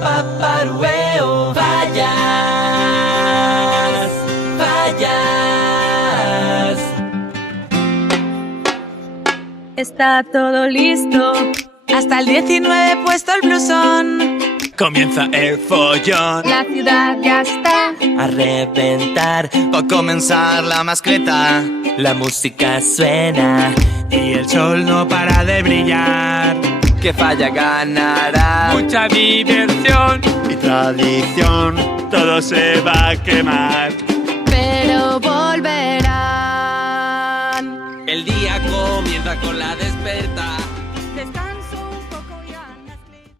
paparueo. Fallas, fallas. Está todo listo. Hasta el 19 puesto el blusón. Comienza el follón. La ciudad ya está A reventar, Va a comenzar la mascleta. la música suena. Y el sol no para de brillar. Que falla ganará. Mucha diversión y tradición. Todo se va a quemar. pero volverán. El día comienza con la desperta. Descanso un poco y a Netflix.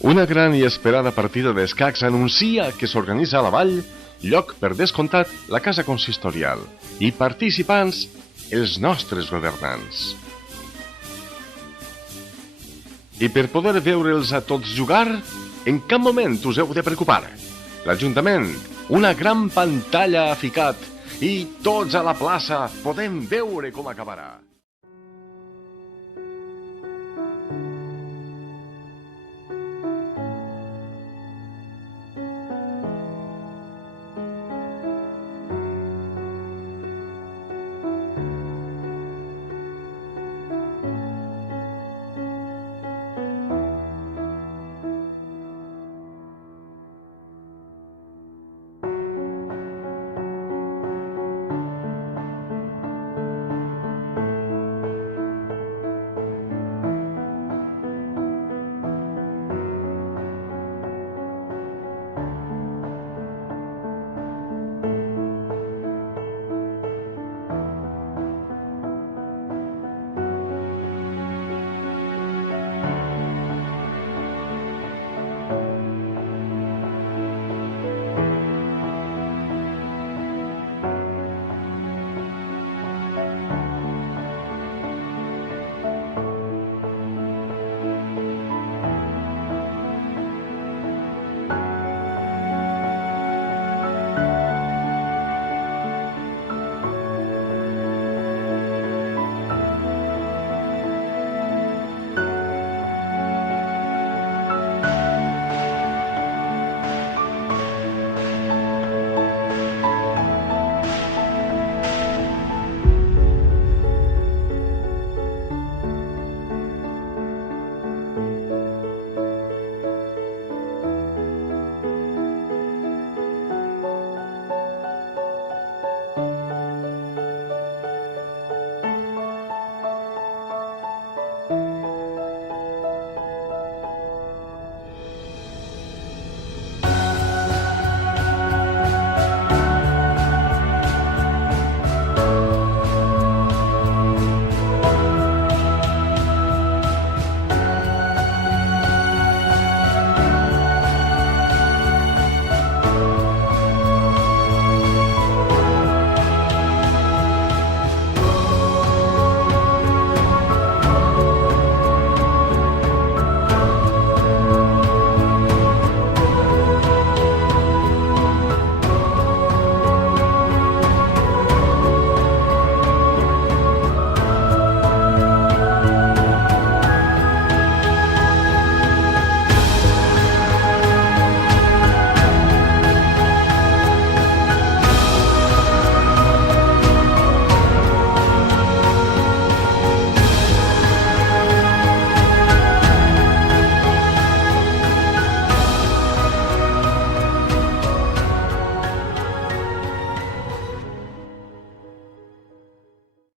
Una gran i esperada partida d'escacs anuncia que s'organitza a la vall, lloc per descomptat la casa consistorial, i participants els nostres governants. I per poder veure'ls a tots jugar, en cap moment us heu de preocupar. L'Ajuntament, una gran pantalla ha ficat, i tots a la plaça podem veure com acabarà.